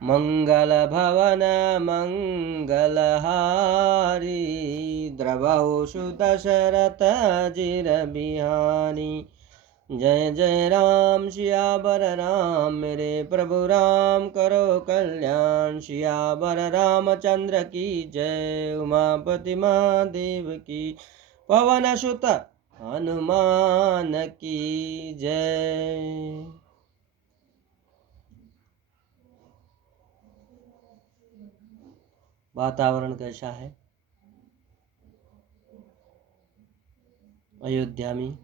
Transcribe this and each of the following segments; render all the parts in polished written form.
मंगल भवन मंगलहारी द्रवहु दशरथ जिर बिहारी। जय जय राम सियावर राम मेरे प्रभु राम करो कल्याण। सियावर रामचंद्र की जय उमापति महादेव की पवन सुत हनुमान की जय। वातावरण कैसा है अयोध्या में?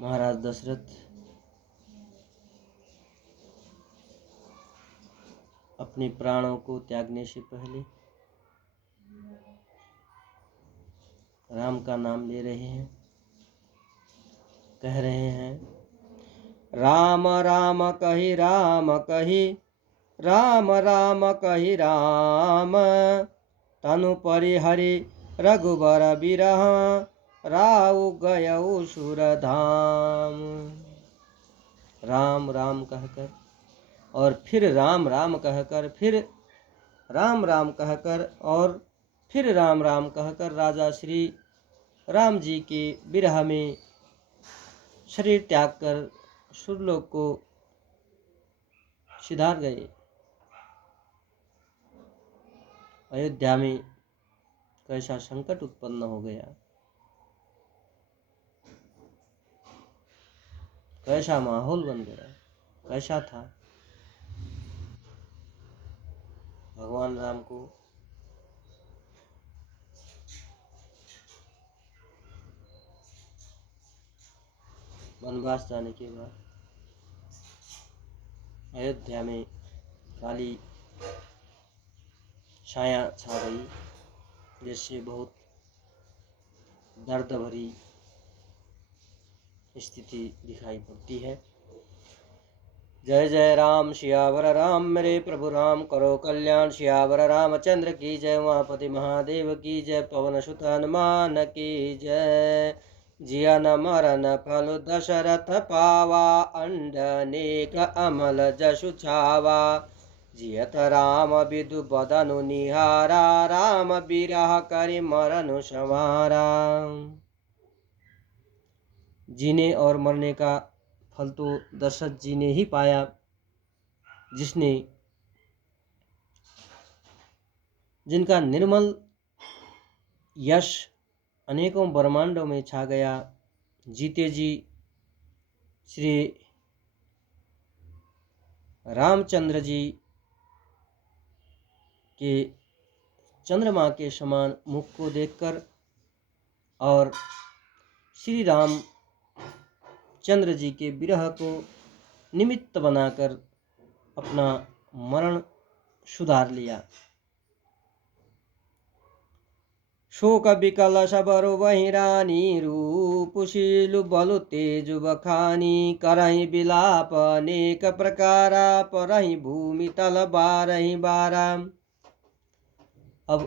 महाराज दशरथ अपने प्राणों को त्यागने से पहले राम का नाम ले रहे हैं, कह रहे हैं राम राम कहि राम कहि राम राम कहि राम तनु परिहरि रघुबर बिरह राउ गयउ सुरधाम। राम राम कहकर और फिर राम राम कहकर, फिर राम राम कहकर और फिर राम राम कहकर राजा श्री राम जी के विरह में शरीर त्याग कर सुरलोक को सिधार गए। अयोध्या में कैसा संकट उत्पन्न हो गया, कैसा माहौल बन गया, कैसा था। भगवान राम को वनवास जाने के बाद अयोध्या में काली छाया छा गई, जिससे बहुत दर्द भरी स्थिति दिखाई पड़ती है। जय जय राम सियावर राम मेरे प्रभु राम करो कल्याण। सियावर रामचंद्र की जय उमापति महादेव की जय पवन सुत हनुमान की जय। जिया न मरन फल दशरथ पावा अंडनेक अमल जसु छावा। जियत राम विदु बदनु निहारा राम बिरह करि मरनु संहारा। जीने और मरने का फल तो दशरथ जी ने ही पाया, जिनका निर्मल यश अनेकों ब्रह्मांडों में छा गया। जीते जी श्री रामचंद्र जी के चंद्रमा के समान मुख को देखकर और श्री राम चंद्र जी के विरह को निमित्त बनाकर अपना मरण सुधार लिया। शोक विकल सबरु वही रानी रूपशीलु बलु तेजु बखानी। करहि विलाप अनेक प्रकारा परहि भूमि तल बारहि बारा। अब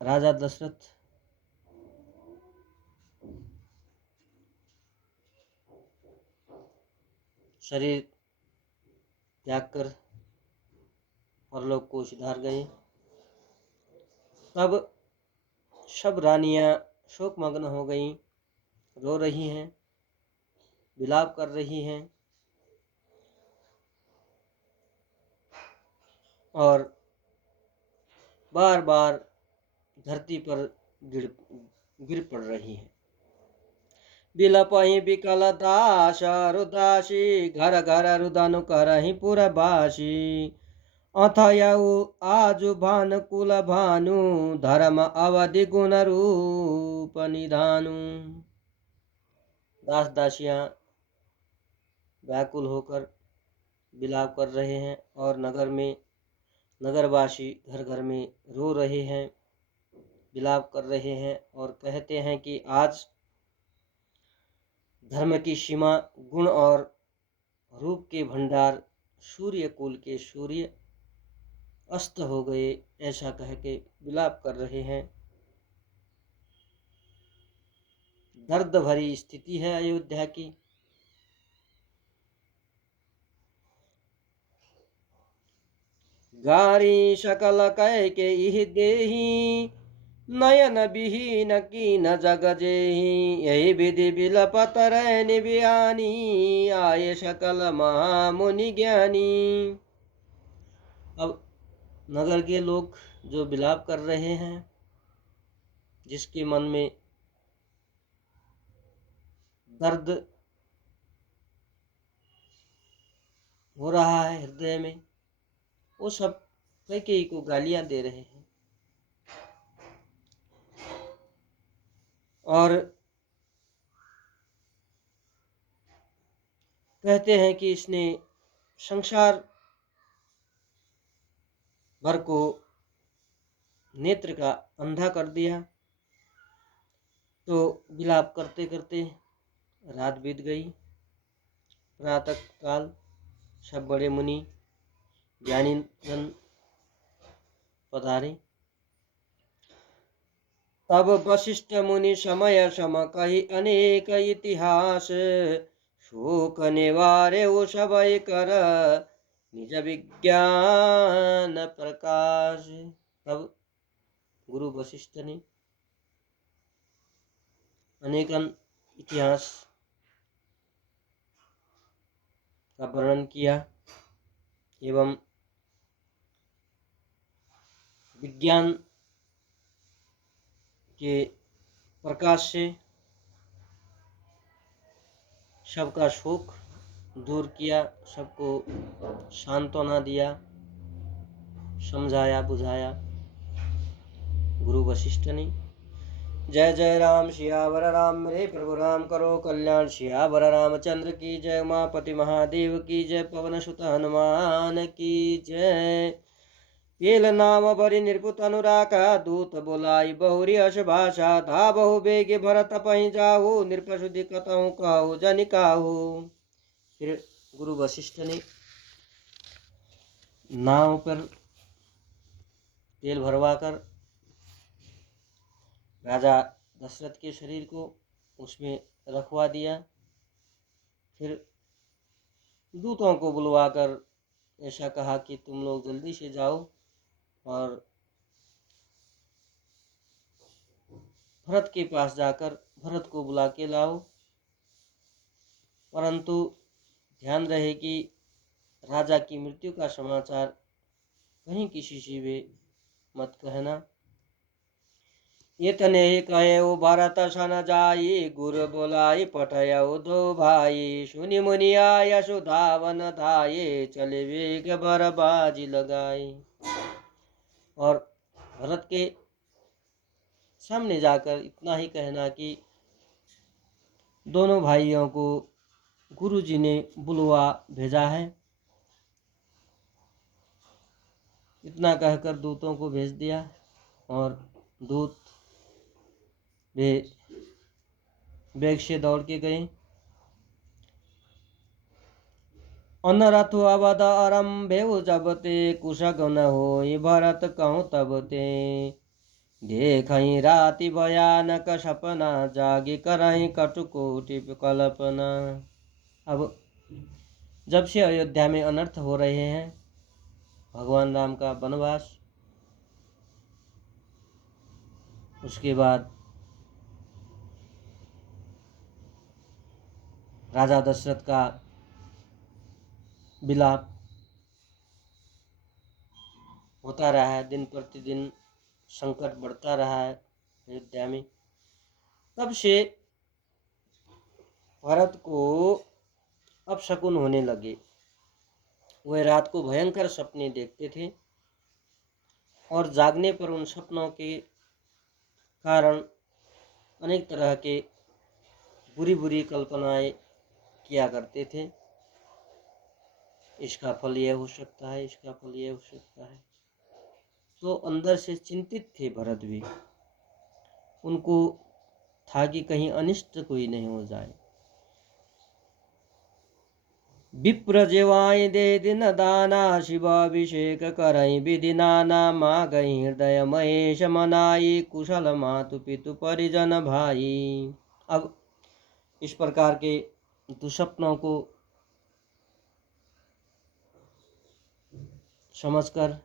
राजा दशरथ शरीर त्याग कर परलोक को सिधार गए। तब सब रानियां शोकमग्न हो गईं, रो रही हैं, विलाप कर रही हैं और बार बार धरती पर गिर पड़ रही हैं। बिलपहि बिकल दास रुदासी घर घर रुदनु करहि पुरबासी। अथयउ आजु भानुकुल भानु धर्म अवधि गुण रूप निधानु। दास दासियां व्याकुल होकर विलाप कर रहे हैं और नगरवासी घर घर में रो रहे हैं, विलाप कर रहे हैं और कहते हैं कि आज धर्म की सीमा, गुण और रूप के भंडार सूर्य कुल के सूर्य अस्त हो गए, ऐसा कह के विलाप कर रहे हैं। दर्द भरी स्थिति है अयोध्या की। गारी सकल कह के इह देही, नयन विहीन कीन जग जेहि। यही विधि बिलपत रैन बियानी, आये सकल महामुनि ज्ञानी। अब नगर के लोग जो विलाप कर रहे हैं, जिसके मन में दर्द हो रहा है हृदय में, वो सब कैकेयी को गालियां दे रहे हैं और कहते हैं कि इसने संसार भर को नेत्र का अंधा कर दिया। तो विलाप करते करते रात बीत गई। प्रातः काल सब बड़े मुनि ज्ञानी जन पधारे। तब वशिष्ठ मुनि समय सम कही अनेक इतिहास, शोक निवारे वो सब कर निज विज्ञान प्रकाश। तब गुरु वशिष्ठ ने अनेकन इतिहास का वर्णन किया एवं विज्ञान के प्रकाश से सबका शोक दूर किया, सबको सांत्वना दिया, समझाया बुझाया गुरु वशिष्ठ ने। जय जय राम सियावर राम मेरे प्रभु राम करो कल्याण। सियावर रामचंद्र की जय, उमापति महादेव की जय, पवन सुत हनुमान की जय। पेल नाम बरि निरपुत अनुराका, दूत बोलाई बहुरी हस भाषा। था बहु बेगे भरत पहि जाहु, नृपसुधि कतहु कहु जनि काहू। फिर गुरु वशिष्ठ ने नाव पर तेल भरवा कर राजा दशरथ के शरीर को उसमें रखवा दिया। फिर दूतों को बुलवाकर ऐसा कहा कि तुम लोग जल्दी से जाओ और भरत के पास जाकर भरत को बुला के लाओ, परंतु ध्यान रहे कि राजा की मृत्यु का समाचार कहीं किसी से भी मत कहना। इतने ही कहे वो भरत सन जाई, गुरु बोलाई पठयउ दो भाई। सुनि मुनि आय सुधावन धाये, चले वेग बर बाजी लगाई। और भरत के सामने जाकर इतना ही कहना कि दोनों भाइयों को गुरु जी ने बुलवा भेजा है। इतना कहकर दूतों को भेज दिया और दूत वे वेग से दौड़ के गए। अनरथ अवध आरंभे जब ते, कुशग न होई भरत कहूँ तब ते। देखई राति भयानक सपना, जागी करई कटुकोटि कल्पना। अब जब से अयोध्या में अनर्थ हो रहे हैं, भगवान राम का वनवास, उसके बाद राजा दशरथ का विलाप होता रहा है, दिन प्रतिदिन संकट बढ़ता रहा है अयोध्या में। तब से भरत को अपशकुन होने लगे। वह रात को भयंकर सपने देखते थे और जागने पर उन सपनों के कारण अनेक तरह के बुरी बुरी कल्पनाएं किया करते थे। इसका फल यह हो सकता है, इसका फल यह हो सकता है। तो अंदर से चिंतित थे भरत भी। उनको था कि कहीं अनिष्ट कोई नहीं हो जाए। विप्र जेवाय दे दिन दाना, शिवाभिषेक करई विधि नाना। मागई हृदय महेश मनाई, कुशल मातु पितु परिजन भाई। अब इस प्रकार के दुस्वप्नों को समझकर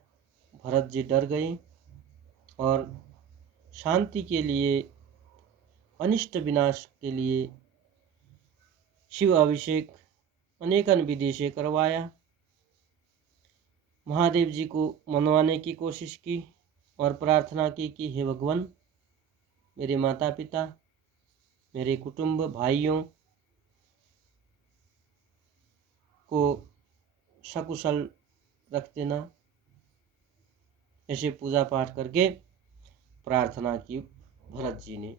भरत जी डर गए और शांति के लिए, अनिष्ट विनाश के लिए शिव अभिषेक अनेकन विधि से करवाया। महादेव जी को मनवाने की कोशिश की और प्रार्थना की कि हे भगवान, मेरे माता पिता, मेरे कुटुंब, भाइयों को सकुशल रख देना। ऐसे पूजा पाठ करके प्रार्थना की भरत जी ने।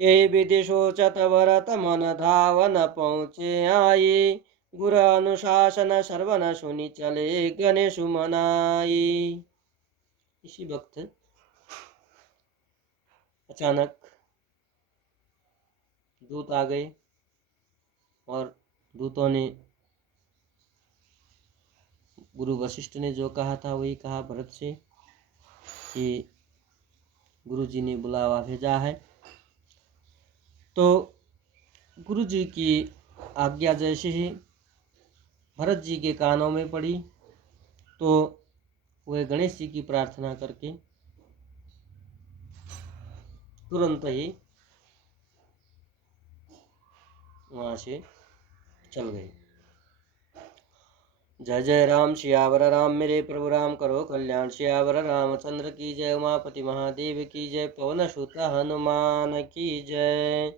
ये विधि सोचत भरत मन धावन पहुँचे आई, गुर अनुशासन सर्वन सुनि चले गणेश मनाई। इसी वक्त अचानक दूत आ गए और दूतों ने, गुरु वशिष्ठ ने जो कहा था वही कहा भरत से कि गुरु जी ने बुलावा भेजा है। तो गुरु जी की आज्ञा जैसे ही भरत जी के कानों में पड़ी तो वह गणेश जी की प्रार्थना करके तुरंत ही वहां से चल गए। जय जय राम सियावर राम मेरे प्रभु राम करो कल्याण। सियावर रामचंद्र की जय। उमापति महादेव की जय। पवन सुत हनुमान की जय।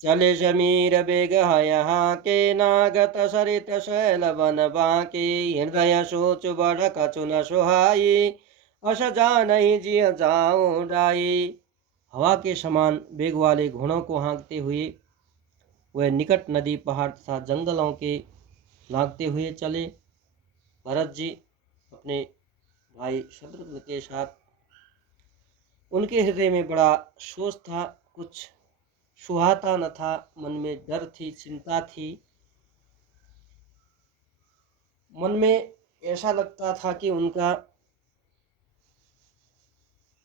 चले समीर बेग यहाँ के, नागत सरित शैल वन बाके। हृदय सोच बड़ कछु न सुहाई, अस जानहि जिय जाऊं डाई। हवा के समान बेग वाले घोड़ों को हाँकते हुए वह निकट नदी, पहाड़ तथा जंगलों के लांघते हुए चले। भरत जी अपने भाई शत्रुघ्न के साथ, उनके हृदय में बड़ा शोष था, कुछ सुहाता न था, मन में डर थी, चिंता थी। मन में ऐसा लगता था कि उनका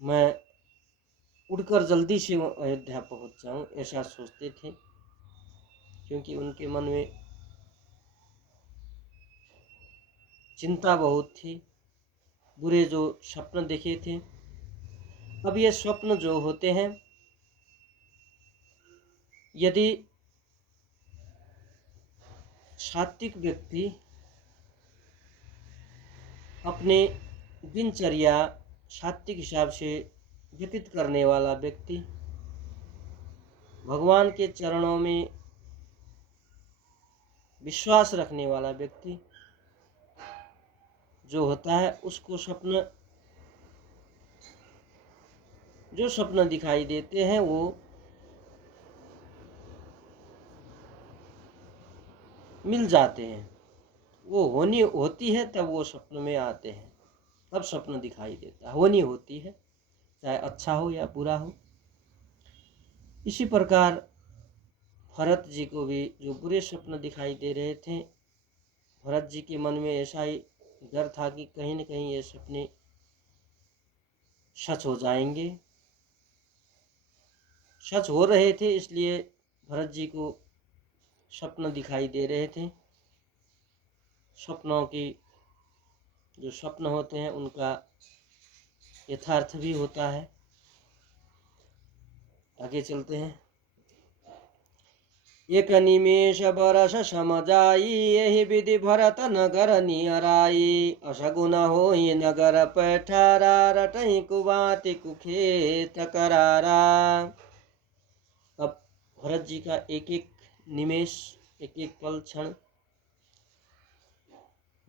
मैं उड़कर जल्दी से अयोध्या पहुंच जाऊं, ऐसा सोचते थे, क्योंकि उनके मन में चिंता बहुत थी। बुरे जो स्वप्न देखे थे, अब ये स्वप्न जो होते हैं, यदि सात्विक व्यक्ति अपने दिनचर्या सात्विक हिसाब से व्यतीत करने वाला व्यक्ति, भगवान के चरणों में विश्वास रखने वाला व्यक्ति जो होता है, उसको जो स्वप्न दिखाई देते हैं वो मिल जाते हैं। वो होती है तब वो स्वप्न में आते हैं, तब स्वप्न दिखाई देता है। होनी होती है, चाहे अच्छा हो या बुरा हो। इसी प्रकार भरत जी को भी जो बुरे स्वप्न दिखाई दे रहे थे, भरत जी के मन में ऐसा ही डर था कि कहीं न कहीं ये सपने सच हो जाएंगे। सच हो रहे थे, इसलिए भरत जी को स्वप्न दिखाई दे रहे थे। स्वप्नों की, जो स्वप्न होते हैं उनका यथार्थ भी होता है। आगे चलते हैं। एक निमेष बरस समझाई, यही विधि भरत नगर नियराई। असगुन होई नगर पैठारा, रटई कुबाति कुखेत करारा। अब भरत जी का एक एक निमेष, एक एक पल क्षण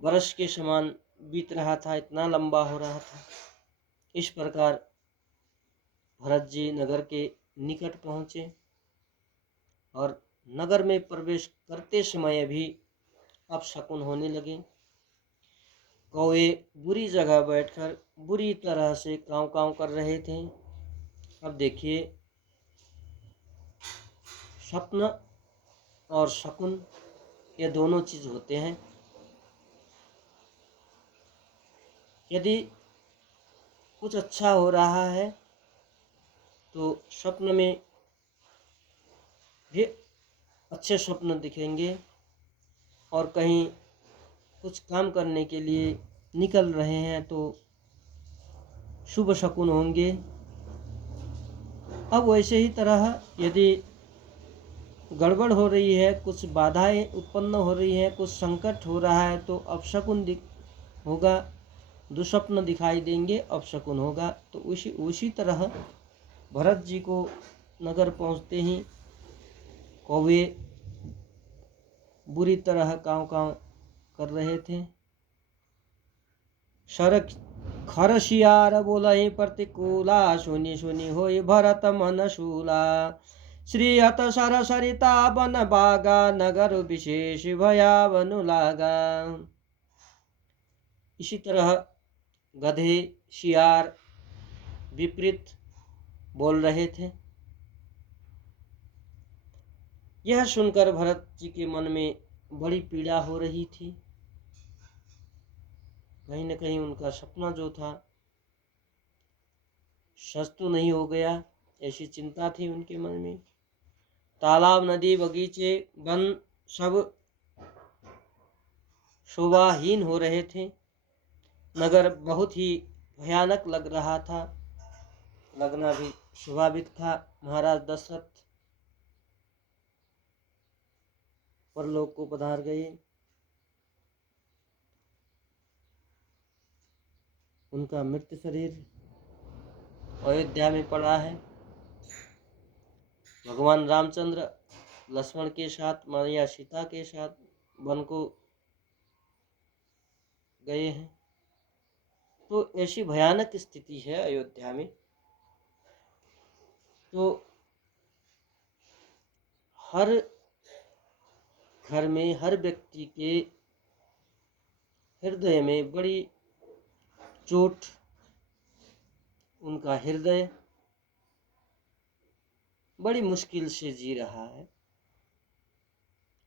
वर्ष के समान बीत रहा था, इतना लंबा हो रहा था। इस प्रकार भरत जी नगर के निकट पहुंचे और नगर में प्रवेश करते समय भी अपशकुन होने लगे। कौवे बुरी जगह बैठकर बुरी तरह से काँव काँव कर रहे थे। अब देखिए, स्वप्न और शकुन ये दोनों चीज होते हैं। यदि कुछ अच्छा हो रहा है तो स्वप्न में भी अच्छे स्वप्न दिखेंगे, और कहीं कुछ काम करने के लिए निकल रहे हैं तो शुभ शकुन होंगे। अब वैसे ही तरह यदि गड़बड़ हो रही है, कुछ बाधाएं उत्पन्न हो रही हैं, कुछ संकट हो रहा है तो अपशकुन होगा, दुस्वप्न दिखाई देंगे, अपशकुन होगा। तो उसी तरह भरत जी को नगर पहुंचते ही कौवे बुरी तरह काँव काँव कर रहे थे। खरशियार बोलहि प्रतिकूला, सुनि सुनि होई भरत मन शूला। श्री हत सर सरिता बन बागा, नगर विशेष भयावनु लागा। इसी तरह गधे शियार विपरीत बोल रहे थे। यह सुनकर भरत जी के मन में बड़ी पीड़ा हो रही थी। कहीं न कहीं उनका सपना जो था सच तो नहीं हो गया, ऐसी चिंता थी उनके मन में। तालाब, नदी, बगीचे, वन सब शोभाहीन हो रहे थे। नगर बहुत ही भयानक लग रहा था, लगना भी स्वाभाविक था। महाराज दशरथ परलोक को पधार गए। उनका मृत शरीर अयोध्या में पड़ा है। भगवान रामचंद्र लक्ष्मण के साथ, मैया सीता के साथ वन को गए हैं। तो ऐसी भयानक स्थिति है अयोध्या में। तो हर घर में, हर व्यक्ति के हृदय में बड़ी चोट, उनका हृदय बड़ी मुश्किल से जी रहा है।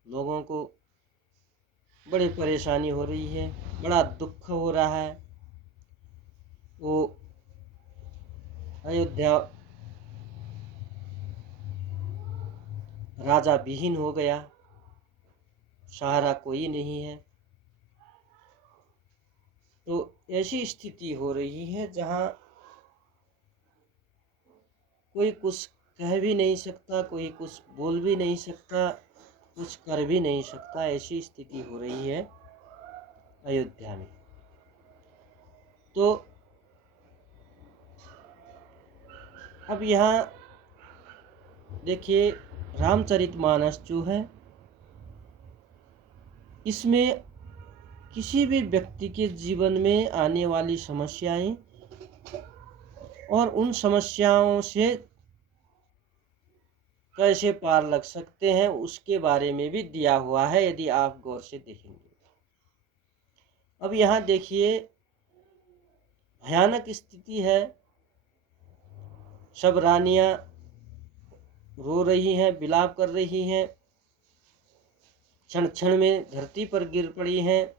लोगों को बड़ी परेशानी हो रही है, बड़ा दुख हो रहा है। वो अयोध्या राजा विहीन हो गया, सहारा कोई नहीं है। तो ऐसी स्थिति हो रही है जहाँ कोई कुछ कह भी नहीं सकता, कोई कुछ बोल भी नहीं सकता, कुछ कर भी नहीं सकता। ऐसी स्थिति हो रही है अयोध्या में। तो अब यहाँ देखिए, रामचरितमानस जो है, इसमें किसी भी व्यक्ति के जीवन में आने वाली समस्याएं और उन समस्याओं से कैसे पार लग सकते हैं उसके बारे में भी दिया हुआ है, यदि आप गौर से देखेंगे। अब यहाँ देखिए, भयानक स्थिति है। सब रानियां रो रही हैं, विलाप कर रही हैं, क्षण क्षण में धरती पर गिर पड़ी हैं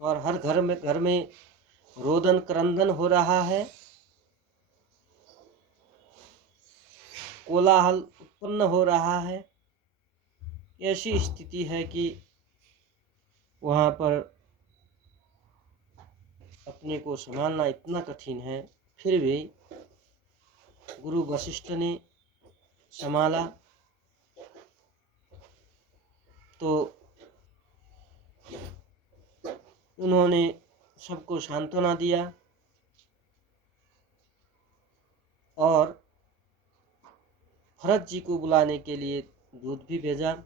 और हर घर में रोदन क्रंदन हो रहा है, कोलाहल उत्पन्न हो रहा है। ऐसी स्थिति है कि वहाँ पर अपने को संभालना इतना कठिन है। फिर भी गुरु वशिष्ठ ने संभाला। तो उन्होंने सबको सांत्वना दिया और भरत जी को बुलाने के लिए दूत भी भेजा।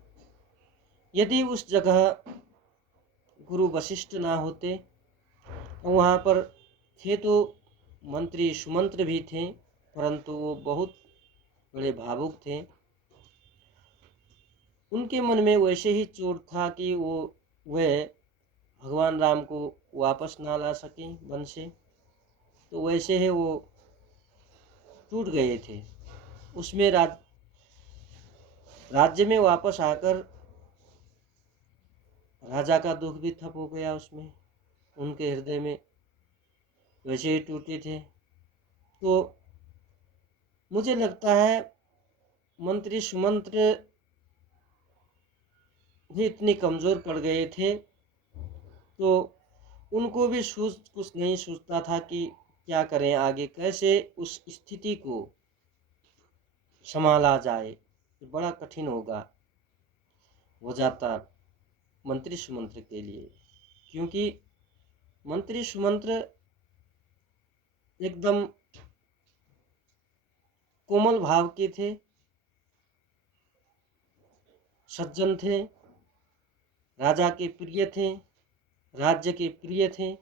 यदि उस जगह गुरु वशिष्ठ ना होते, वहाँ पर थे तो मंत्री सुमंत्र भी थे, परंतु वो बहुत बड़े भावुक थे। उनके मन में वैसे ही चोट था कि वे भगवान राम को वापस ना ला सके वन से। तो वैसे ही वो टूट गए थे। उसमें राज्य में वापस आकर राजा का दुख भी थप हो गया। उसमें उनके हृदय में वैसे ही टूटे थे। तो मुझे लगता है मंत्री सुमंत्र भी इतने कमज़ोर पड़ गए थे। तो उनको भी कुछ नहीं सूझता था कि क्या करें आगे, कैसे उस स्थिति को संभाला जाए। बड़ा कठिन हो जाता मंत्री सुमंत्र के लिए, क्योंकि मंत्री सुमंत्र एकदम कोमल भाव के थे, सज्जन थे, राजा के प्रिय थे, राज्य के प्रिय थे।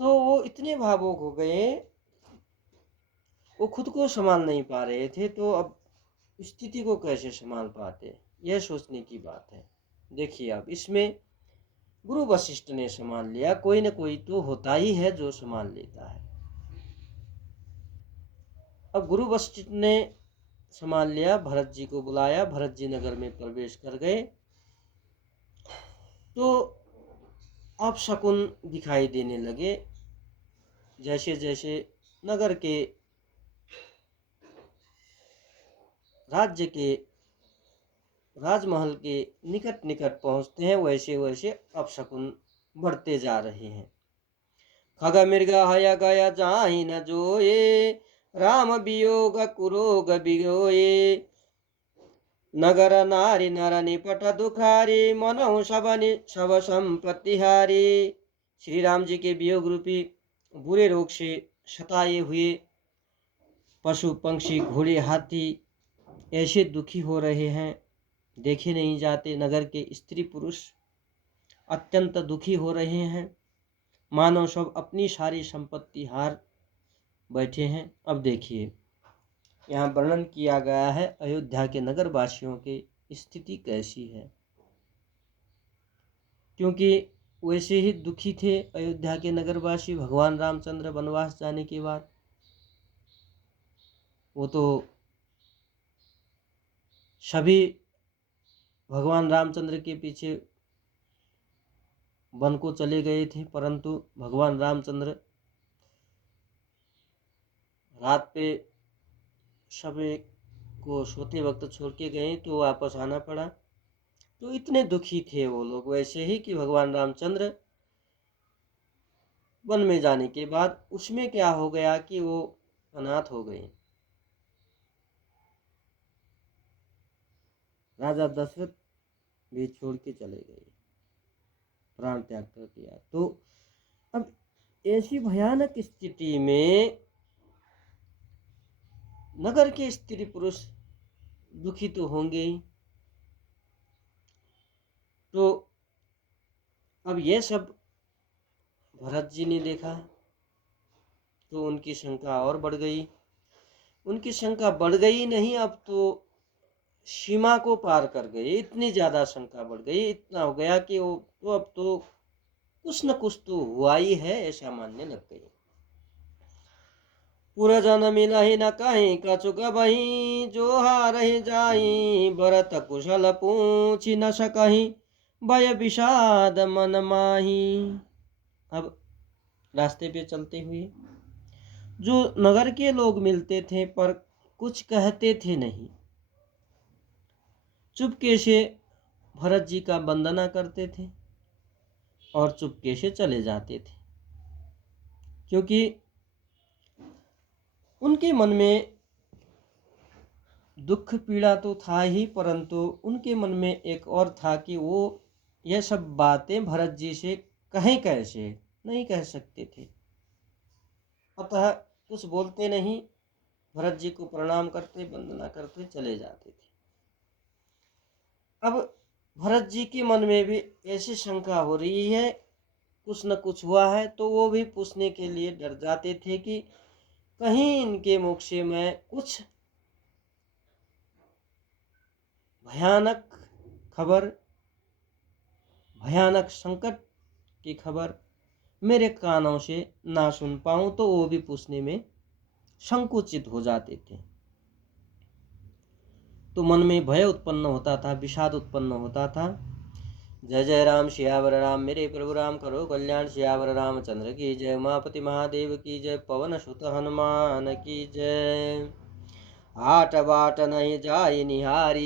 तो वो इतने भावुक हो गए, वो खुद को संभाल नहीं पा रहे थे, तो अब स्थिति को कैसे संभाल पाते, यह सोचने की बात है। देखिए अब इसमें गुरु वशिष्ठ ने संभाल लिया, कोई ना कोई तो होता ही है जो संभाल लेता है। अब गुरु वशिष्ठ ने संभाल लिया, भरत जी को बुलाया, भरत जी नगर में प्रवेश कर गए तो अपशकुन दिखाई देने लगे। जैसे जैसे नगर के राज्य के राजमहल के निकट निकट पहुंचते हैं, वैसे वैसे अपशकुन बढ़ते जा रहे हैं। खग मृग हय गय जाहि न जोये, राम वियोग कुरोग बिगोये, नगर नारी नर निपट दुखारी, मनहु सब संपत्ति हारी। श्री राम जी के वियोग रूपी बुरे रोग से सताए हुए पशु पंक्षी घोड़े हाथी ऐसे दुखी हो रहे हैं, देखे नहीं जाते। नगर के स्त्री पुरुष अत्यंत दुखी हो रहे हैं, मानव सब अपनी सारी संपत्ति हार बैठे हैं। अब देखिए यहाँ वर्णन किया गया है अयोध्या के नगर वासियों की स्थिति कैसी है, क्योंकि वैसे ही दुखी थे अयोध्या के नगरवासी भगवान रामचंद्र वनवास जाने के बाद। वो तो सभी भगवान रामचंद्र के पीछे वन को चले गए थे, परंतु भगवान रामचंद्र रात पे सभी को सोते वक्त छोड़ के गए तो वापस आना पड़ा। तो इतने दुखी थे वो लोग वैसे ही कि भगवान रामचंद्र वन में जाने के बाद उसमें क्या हो गया कि वो अनाथ हो गए। राजा दशरथ भी छोड़ के चले गए, प्राण त्याग कर दिया। तो अब ऐसी भयानक स्थिति में नगर के स्त्री पुरुष दुखी तो होंगे ही। तो अब ये सब भरत जी ने देखा तो उनकी शंका और बढ़ गई। उनकी शंका बढ़ गई नहीं, अब तो सीमा को पार कर गए, इतनी ज्यादा शंका बढ़ गई, इतना हो गया कि वो तो अब तो कुछ न कुछ तो हुआ ही है, ऐसा मानने लग गई। पुरजन मिलहि न कहीं कछुक बही, जो हारहि जाई भरत कुशल पूछि न सकहीं, भय विषाद मन माही। अब रास्ते पे चलते हुए जो नगर के लोग मिलते थे पर कुछ कहते थे नहीं, चुपके से भरत जी का वंदना करते थे और चुपके से चले जाते थे, क्योंकि उनके मन में दुख पीड़ा तो था ही, परंतु उनके मन में एक और था कि वो यह सब बातें भरत जी से कहें कैसे, नहीं कह सकते थे। अतः कुछ बोलते नहीं, भरत जी को प्रणाम करते वंदना करते चले जाते थे। अब भरत जी के मन में भी ऐसी शंका हो रही है, कुछ न कुछ हुआ है, तो वो भी पूछने के लिए डर जाते थे कि कहीं इनके मुख से मैं कुछ भयानक खबर, भयानक संकट की खबर मेरे कानों से ना सुन पाऊं, तो वो भी पूछने में संकुचित हो जाते थे। तो मन में भय उत्पन्न होता था, विषाद उत्पन्न होता था। जय जय राम सियावर राम मेरे प्रभु राम करो कल्याण, सियावर रामचंद्र की जय, उमापति महादेव की जय, पवन सुत हनुमान की जय। आट बाट नहीं जाई निहारी,